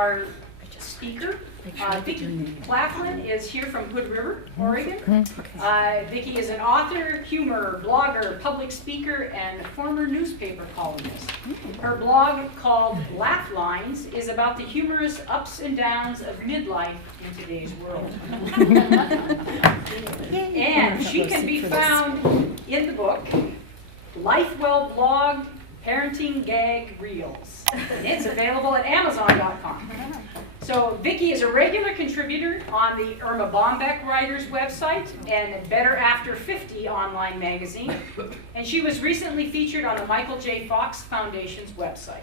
our speaker. Vikki Claflin is here from Hood River, Oregon. Vikki is an author, humor, blogger, public speaker, and former newspaper columnist. Her blog called Laugh Lines is about the humorous ups and downs of midlife in today's world. And she can be found in the book, Life Well Blog, Parenting Gag Reels. And it's available at Amazon.com. So Vikki is a regular contributor on the Irma Bombeck Writers website and Better After 50 online magazine. And she was recently featured on the Michael J. Fox Foundation's website.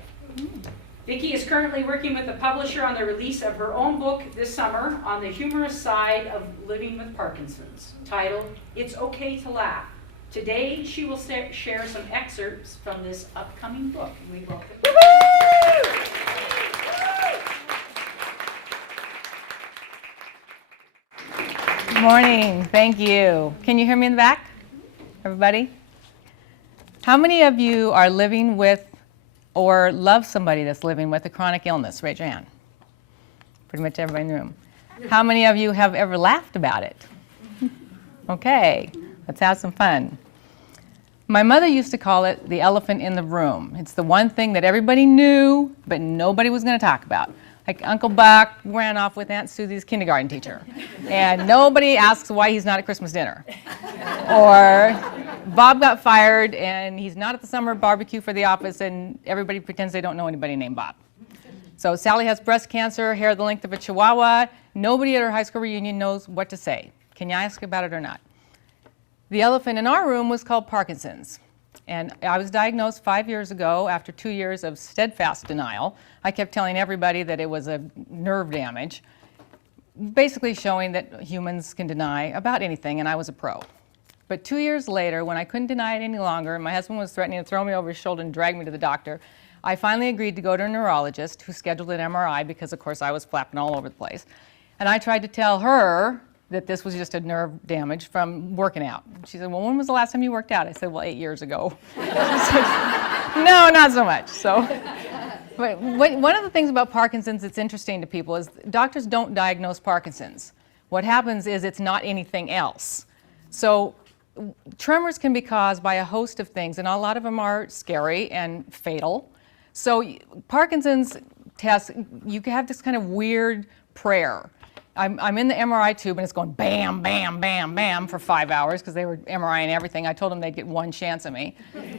Vikki is currently working with the publisher on the release of her own book this summer on the humorous side of living with Parkinson's, titled It's Okay to Laugh. Today, she will share some excerpts from this upcoming book. We welcome her. Good morning. Thank you. Can you hear me in the back? Everybody? How many of you are living with or love somebody that's living with a chronic illness? Raise your hand. Pretty much everybody in the room. How many of you have ever laughed about it? Okay. Let's have some fun. My mother used to call it the elephant in the room. It's the one thing that everybody knew, but nobody was going to talk about. Like Uncle Buck ran off with Aunt Susie's kindergarten teacher, and nobody asks why he's not at Christmas dinner. Or Bob got fired, and he's not at the summer barbecue for the office, and everybody pretends they don't know anybody named Bob. So Sally has breast cancer, hair the length of a chihuahua. Nobody at her high school reunion knows what to say. Can you ask about it or not? The elephant in our room was called Parkinson's. And I was diagnosed 5 years ago after 2 years of steadfast denial. I kept telling everybody that it was a nerve damage, basically showing that humans can deny about anything, and I was a pro. But 2 years later, when I couldn't deny it any longer, and my husband was threatening to throw me over his shoulder and drag me to the doctor, I finally agreed to go to a neurologist who scheduled an MRI because, of course, I was flapping all over the place. And I tried to tell her that this was just a nerve damage from working out. She said, well, when was the last time you worked out? I said, well, 8 years ago. She said, no, not so much. So, but one of the things about Parkinson's that's interesting to people is doctors don't diagnose Parkinson's. What happens is it's not anything else. So tremors can be caused by a host of things, and a lot of them are scary and fatal. So Parkinson's test, you have this kind of weird prayer. I'm in the MRI tube, and it's going bam, bam, bam, bam for 5 hours because they were MRIing everything. I told them they'd get one chance at me.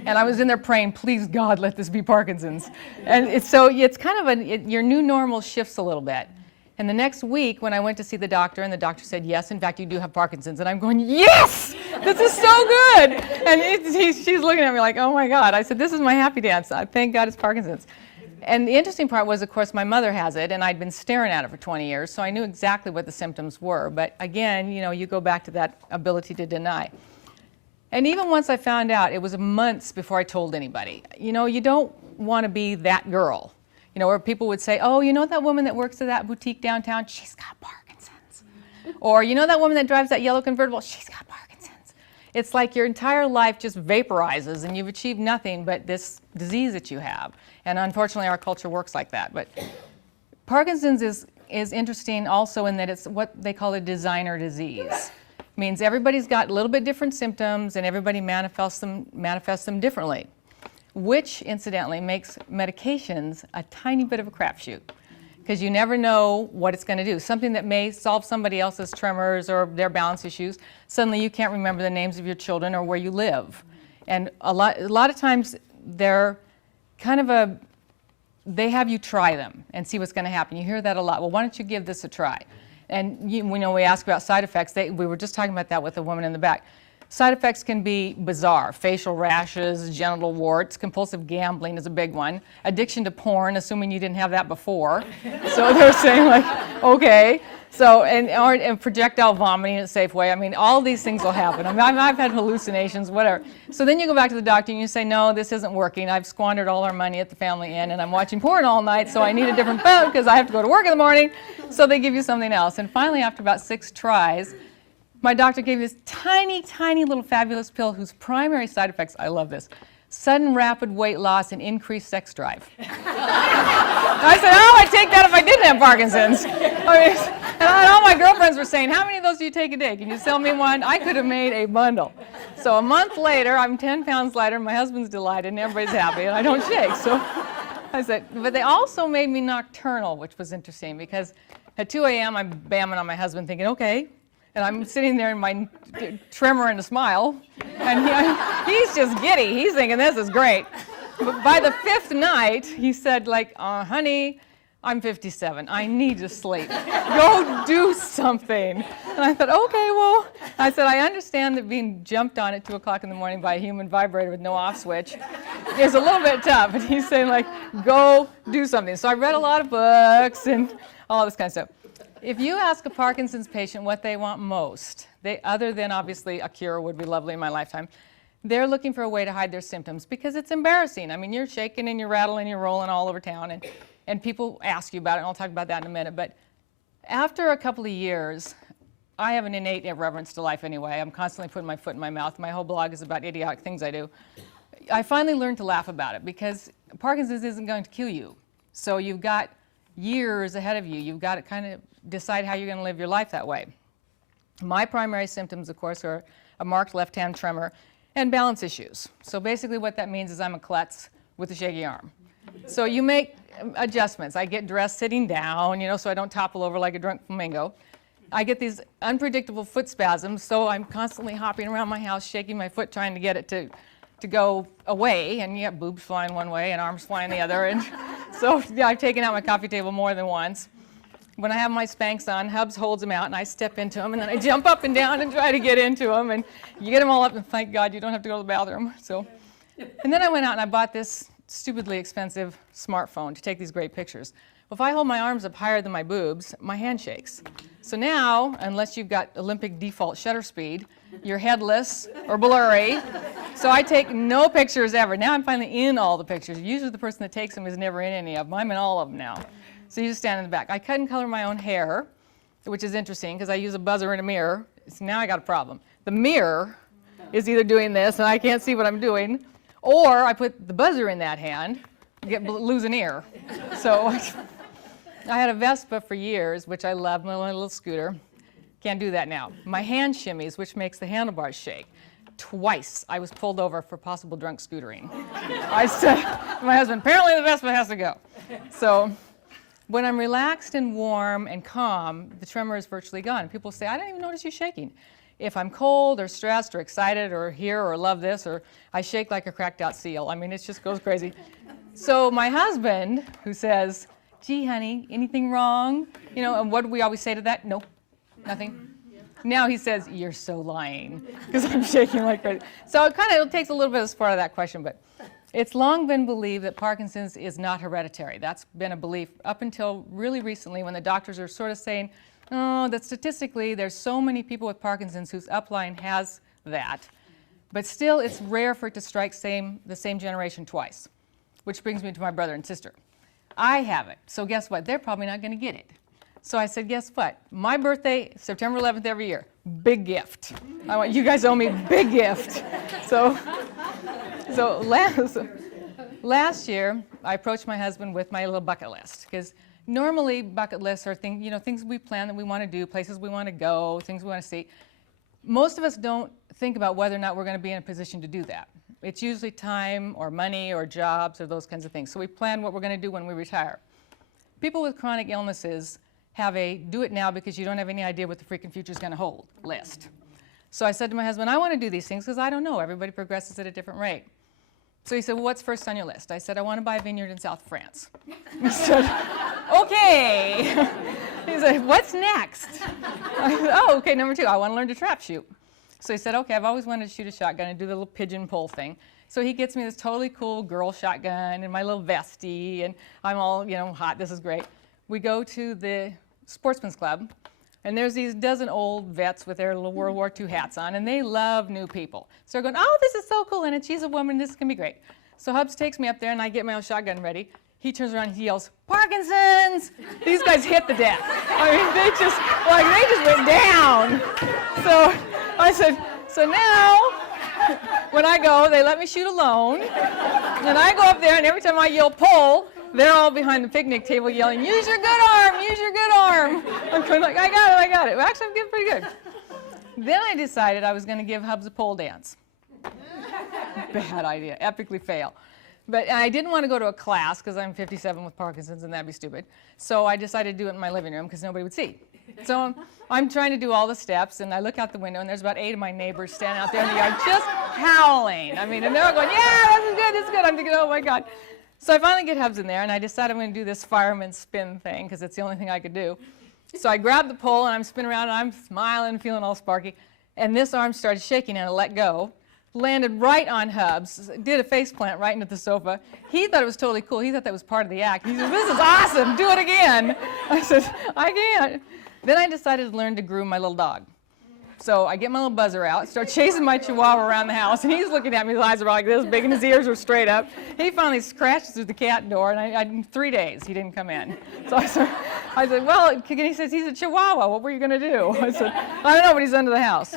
And I was in there praying, please, God, let this be Parkinson's. And it's kind of your new normal shifts a little bit. And the next week, when I went to see the doctor, and the doctor said, yes, in fact, you do have Parkinson's. And I'm going, yes, this is so good. And she's looking at me like, oh, my God. I said, this is my happy dance. Thank God it's Parkinson's. And the interesting part was, of course, my mother has it, and I'd been staring at it for 20 years, so I knew exactly what the symptoms were. But again, you go back to that ability to deny. And even once I found out, it was months before I told anybody. You don't want to be that girl, where people would say, oh, that woman that works at that boutique downtown, she's got Parkinson's. Or, that woman that drives that yellow convertible, she's got Parkinson's. It's like your entire life just vaporizes, and you've achieved nothing but this disease that you have. And unfortunately, our culture works like that. But Parkinson's is interesting also in that it's what they call a designer disease. It means everybody's got a little bit different symptoms, and everybody manifests them differently, which incidentally makes medications a tiny bit of a crapshoot, because you never know what it's going to do. Something that may solve somebody else's tremors or their balance issues, suddenly you can't remember the names of your children or where you live. And a lot of times they're kind of they have you try them and see what's going to happen. You hear that a lot. Well, why don't you give this a try? And we ask about side effects. We were just talking about that with the woman in the back. Side effects can be bizarre. Facial rashes, genital warts, compulsive gambling is a big one. Addiction to porn, assuming you didn't have that before. So they're saying like, okay. So, and projectile vomiting at Safeway. I mean, all these things will happen. I've had hallucinations, whatever. So then you go back to the doctor and you say, no, this isn't working. I've squandered all our money at the Family Inn, and I'm watching porn all night, so I need a different phone because I have to go to work in the morning. So they give you something else. And finally, after about 6 tries, my doctor gave me this tiny, tiny little fabulous pill whose primary side effects, I love this, sudden rapid weight loss and increased sex drive. I said, oh, I'd take that if I didn't have Parkinson's. And all my girlfriends were saying, how many of those do you take a day? Can you sell me one? I could have made a bundle. So a month later, I'm 10 pounds lighter, my husband's delighted, and everybody's happy, and I don't shake. So I said, but they also made me nocturnal, which was interesting, because at 2 a.m., I'm bamming on my husband thinking, okay. And I'm sitting there in my tremor and a smile, and he's just giddy. He's thinking, this is great. But by the 5th night, he said, like, honey, I'm 57. I need to sleep. Go do something. And I thought, okay, well, I said, I understand that being jumped on at 2 o'clock in the morning by a human vibrator with no off switch is a little bit tough. But he's saying, like, go do something. So I read a lot of books and all this kind of stuff. If you ask a Parkinson's patient what they want most, other than obviously a cure would be lovely in my lifetime, they're looking for a way to hide their symptoms because it's embarrassing. I mean, you're shaking and you're rattling, you're rolling all over town, and people ask you about it, and I'll talk about that in a minute. But after a couple of years, I have an innate irreverence to life anyway. I'm constantly putting my foot in my mouth. My whole blog is about idiotic things I do. I finally learned to laugh about it because Parkinson's isn't going to kill you. So you've got years ahead of you. You've got to kind of decide how you're going to live your life that way. My primary symptoms, of course, are a marked left-hand tremor and balance issues. So basically what that means is I'm a klutz with a shaky arm. So you make adjustments. I get dressed sitting down, so I don't topple over like a drunk flamingo. I get these unpredictable foot spasms, so I'm constantly hopping around my house, shaking my foot, trying to get it to go away, and you have boobs flying one way and arms flying the other. And so I've taken out my coffee table more than once. When I have my Spanx on, Hubs holds them out, and I step into them, and then I jump up and down and try to get into them, and you get them all up, and thank God you don't have to go to the bathroom. And then I went out and I bought this stupidly expensive smartphone to take these great pictures. Well, if I hold my arms up higher than my boobs, my hand shakes. So now, unless you've got Olympic default shutter speed, you're headless or blurry. So I take no pictures ever. Now I'm finally in all the pictures. Usually the person that takes them is never in any of them. I'm in all of them now. So you just stand in the back. I cut and color my own hair, which is interesting because I use a buzzer and a mirror. So now I got a problem. The mirror is either doing this, and I can't see what I'm doing, or I put the buzzer in that hand, lose an ear. So I had a Vespa for years, which I loved, my little scooter. Can't do that now. My hand shimmies, which makes the handlebars shake. Twice I was pulled over for possible drunk scootering. I said to my husband, apparently the Vespa has to go. So when I'm relaxed and warm and calm, the tremor is virtually gone. People say, I don't even notice you shaking. If I'm cold or stressed or excited or here or love this, or I shake like a cracked out seal. I mean, it just goes crazy. So my husband, who says, gee, honey, anything wrong? And what do we always say to that? No, nothing. Now he says, you're so lying, because I'm shaking like crazy. So it takes a little bit of support of that question, but it's long been believed that Parkinson's is not hereditary. That's been a belief up until really recently when the doctors are sort of saying, oh, that statistically there's so many people with Parkinson's whose upline has that. But still, it's rare for it to strike the same generation twice, which brings me to my brother and sister. I have it, so guess what? They're probably not going to get it. So I said, guess what? My birthday, September 11th every year, big gift. I want you guys owe me big gift. So last year, I approached my husband with my little bucket list, because normally bucket lists are things we plan that we want to do, places we want to go, things we want to see. Most of us don't think about whether or not we're going to be in a position to do that. It's usually time or money or jobs or those kinds of things. So we plan what we're going to do when we retire. People with chronic illnesses have a do it now because you don't have any idea what the freaking future is going to hold list. So I said to my husband, I want to do these things because I don't know. Everybody progresses at a different rate. So he said, well, what's first on your list? I said, I want to buy a vineyard in South France. He said, okay. He said, what's next? I said, oh, okay, number 2, I want to learn to trap shoot. So he said, okay, I've always wanted to shoot a shotgun and do the little pigeon pole thing. So he gets me this totally cool girl shotgun and my little vestie, and I'm all, hot, this is great. We go to the Sportsman's Club, and there's these dozen old vets with their little World War II hats on, and they love new people. So they're going, oh, this is so cool, and she's a woman, this is going to be great. So Hubs takes me up there, and I get my own shotgun ready. He turns around and he yells, Parkinson's! These guys hit the deck. I mean, they just went down. So I said, so now, when I go, they let me shoot alone, and I go up there, and every time I yell pull, they're all behind the picnic table yelling, use your good arm, use your good arm. I'm going like, I got it. Well, actually, I'm getting pretty good. Then I decided I was going to give Hubs a pole dance. Bad idea, epically fail. But I didn't want to go to a class because I'm 57 with Parkinson's and that'd be stupid. So I decided to do it in my living room because nobody would see. So I'm trying to do all the steps and I look out the window and there's about 8 of my neighbors standing out there in the yard just howling. I mean, and they're all going, yeah, this is good. I'm thinking, oh my God. So I finally get Hubs in there and I decide I'm going to do this fireman spin thing because it's the only thing I could do. So I grab the pole and I'm spinning around and I'm smiling, feeling all sparky. And this arm started shaking and I let go. Landed right on Hubs, did a face plant right into the sofa. He thought it was totally cool. He thought that was part of the act. He said, this is awesome, do it again. I said, I can't. Then I decided to learn to groom my little dog. So I get my little buzzer out, start chasing my chihuahua around the house, and he's looking at me, his eyes are like this big, and his ears are straight up. He finally crashes through the cat door, and in 3 days, he didn't come in. So I said, well, and he says, he's a chihuahua, what were you going to do? I said, I don't know, but he's under the house.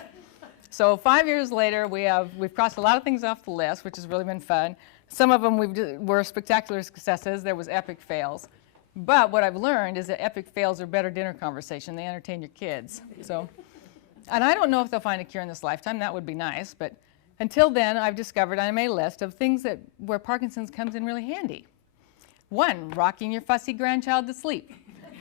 So 5 years later, we've crossed a lot of things off the list, which has really been fun. Some of them were spectacular successes. There was epic fails. But what I've learned is that epic fails are better dinner conversation. They entertain your kids. So, and I don't know if they'll find a cure in this lifetime. That would be nice. But until then, I've discovered I made a list of things where Parkinson's comes in really handy. 1, rocking your fussy grandchild to sleep.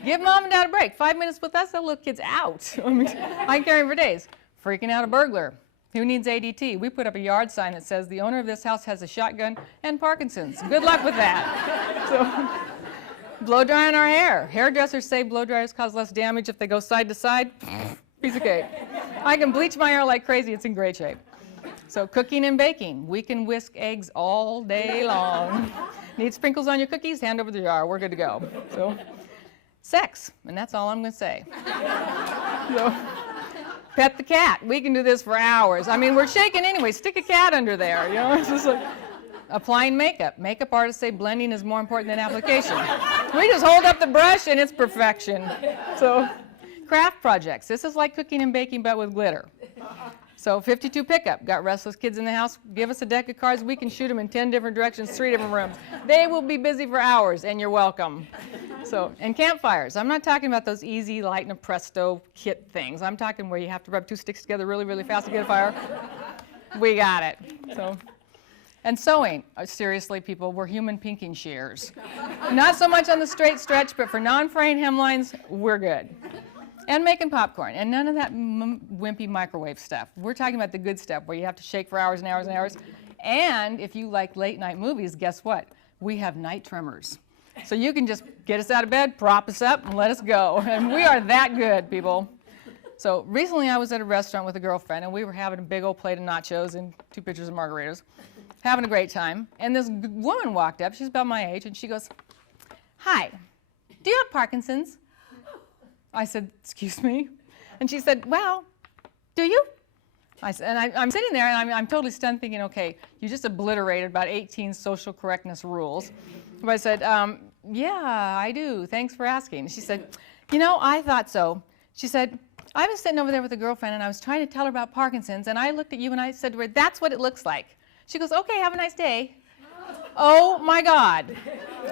Give mom and dad a break. 5 minutes with us, that little kid's out. I mean, I can carry him for days. Freaking out a burglar. Who needs ADT? We put up a yard sign that says the owner of this house has a shotgun and Parkinson's. Good luck with that. So, blow drying our hair. Hairdressers say blow dryers cause less damage if they go side to side. Piece of cake. I can bleach my hair like crazy. It's in great shape. So cooking and baking. We can whisk eggs all day long. Need sprinkles on your cookies? Hand over the jar. We're good to go. So, sex. And that's all I'm going to say. So, pet the cat. We can do this for hours. I mean, we're shaking anyway. Stick a cat under there. You know, it's just like applying makeup. Makeup artists say blending is more important than application. We just hold up the brush and it's perfection. So, craft projects. This is like cooking and baking, but with glitter. So, 52 pickup. Got restless kids in the house? Give us a deck of cards. We can shoot them in 10 different directions, 3 different rooms. They will be busy for hours, and you're welcome. So, and campfires. I'm not talking about those easy light and a presto kit things. I'm talking where you have to rub 2 sticks together really, really fast to get a fire. We got it. So, and sewing. Seriously, people, we're human pinking shears. Not so much on the straight stretch, but for non-fraying hemlines, we're good. And making popcorn. And none of that wimpy microwave stuff. We're talking about the good stuff where you have to shake for hours and hours and hours. And if you like late night movies, guess what? We have night trimmers. So you can just get us out of bed, prop us up, and let us go. And we are that good, people. So recently I was at a restaurant with a girlfriend, and we were having a big old plate of nachos and 2 pitchers of margaritas, having a great time. And this woman walked up. She's about my age, and she goes, "Hi, do you have Parkinson's?" I said, "Excuse me?" And she said, "Well, do you?" I said, and I'm sitting there, and I'm totally stunned thinking, okay, you just obliterated about 18 social correctness rules. But I said, "Yeah, I do. Thanks for asking." She said, "You know, I thought so." She said, "I was sitting over there with a girlfriend, and I was trying to tell her about Parkinson's, and I looked at you, and I said to her, 'That's what it looks like.'" She goes, "Okay, have a nice day." Oh, my God.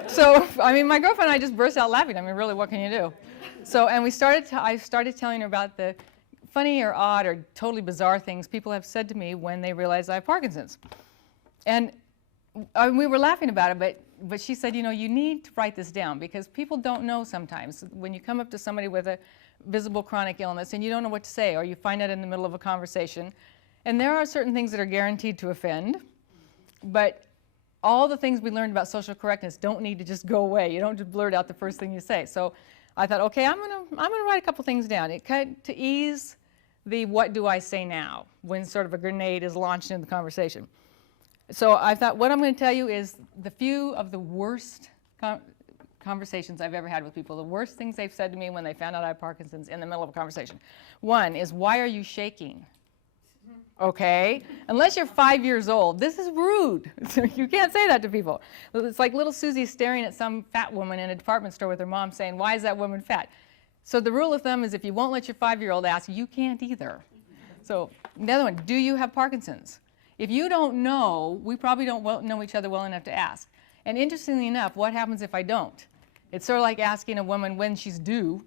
So, I mean, my girlfriend and I just burst out laughing. I mean, really, what can you do? So, and I started telling her about the funny or odd or totally bizarre things people have said to me when they realize I have Parkinson's. And we were laughing about it, but she said, "You know, you need to write this down because people don't know sometimes when you come up to somebody with a visible chronic illness and you don't know what to say, or you find out in the middle of a conversation. And there are certain things that are guaranteed to offend, but all the things we learned about social correctness don't need to just go away. You don't just blurt out the first thing you say." So I thought, okay, I'm gonna write a couple things down. It to ease the what do I say now when sort of a grenade is launched into the conversation. So I thought what I'm going to tell you is the few of the worst conversations I've ever had with people, the worst things they've said to me when they found out I have Parkinson's in the middle of a conversation. One is, "Why are you shaking?" Okay? Unless you're 5 years old, this is rude. You can't say that to people. It's like little Susie staring at some fat woman in a department store with her mom saying, "Why is that woman fat?" So the rule of thumb is if you won't let your 5-year-old ask, you can't either. So the other one, "Do you have Parkinson's?" If you don't know, we probably don't know each other well enough to ask. And interestingly enough, what happens if I don't? It's sort of like asking a woman when she's due.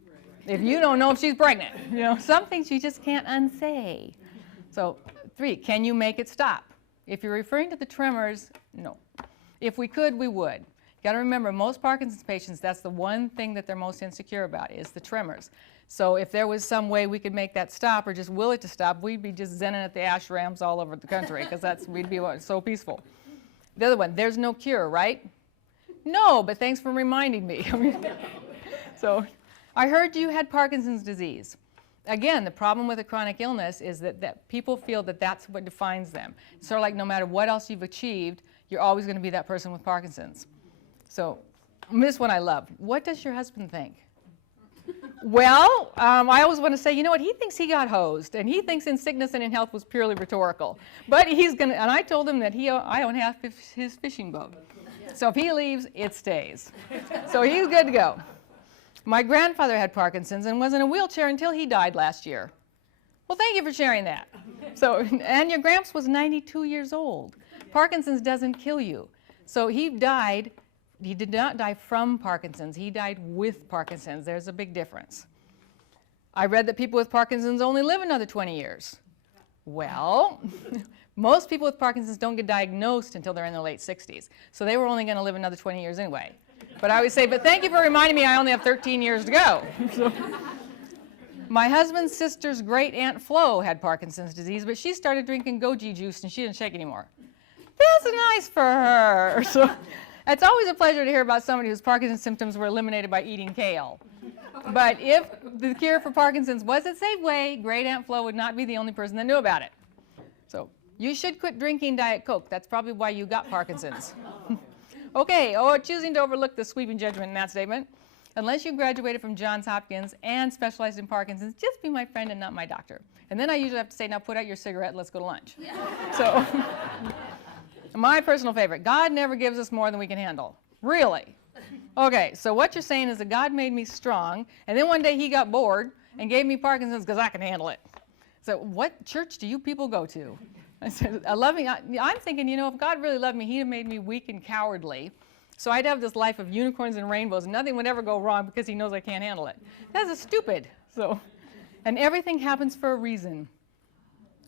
If you don't know if she's pregnant, some things you just can't unsay. So 3, can you make it stop? If you're referring to the tremors, no. If we could, we would. You got to remember, most Parkinson's patients, that's the one thing that they're most insecure about is the tremors. So if there was some way we could make that stop or just will it to stop, we'd be just zenning at the ashrams all over the country because we'd be so peaceful. The other one, there's no cure, right? No, but thanks for reminding me. So I heard you had Parkinson's disease. Again, the problem with a chronic illness is that people feel that that's what defines them. It's sort of like no matter what else you've achieved, you're always going to be that person with Parkinson's. So this one I love. What does your husband think? Well, I always want to say, you know what, he thinks he got hosed, and he thinks in sickness and in health was purely rhetorical. But he's going to, and I told him that I own half his fishing boat. So if he leaves, it stays. So he's good to go. My grandfather had Parkinson's and was in a wheelchair until he died last year. Well, thank you for sharing that. So, and your gramps was 92 years old. Parkinson's doesn't kill you. So he died. He did not die from Parkinson's. He died with Parkinson's. There's a big difference. I read that people with Parkinson's only live another 20 years. Well, most people with Parkinson's don't get diagnosed until they're in their late 60s. So they were only going to live another 20 years anyway. But I always say, but thank you for reminding me I only have 13 years to go. So, my husband's sister's great Aunt Flo had Parkinson's disease, but she started drinking goji juice and she didn't shake anymore. That's nice for her. So it's always a pleasure to hear about somebody whose Parkinson's symptoms were eliminated by eating kale. But if the cure for Parkinson's was at Safeway, great Aunt Flo would not be the only person that knew about it. So you should quit drinking Diet Coke. That's probably why you got Parkinson's. Okay, choosing to overlook the sweeping judgment in that statement. Unless you graduated from Johns Hopkins and specialized in Parkinson's, just be my friend and not my doctor. And then I usually have to say, now put out your cigarette and let's go to lunch. So, my personal favorite, God never gives us more than we can handle. Really? Okay, so what you're saying is that God made me strong, and then one day he got bored and gave me Parkinson's because I can handle it. So what church do you people go to? I said, I'm thinking, if God really loved me, he'd have made me weak and cowardly. So I'd have this life of unicorns and rainbows, and nothing would ever go wrong because he knows I can't handle it. That's stupid. And everything happens for a reason.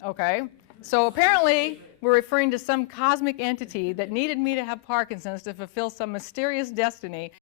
Okay? So apparently, we're referring to some cosmic entity that needed me to have Parkinson's to fulfill some mysterious destiny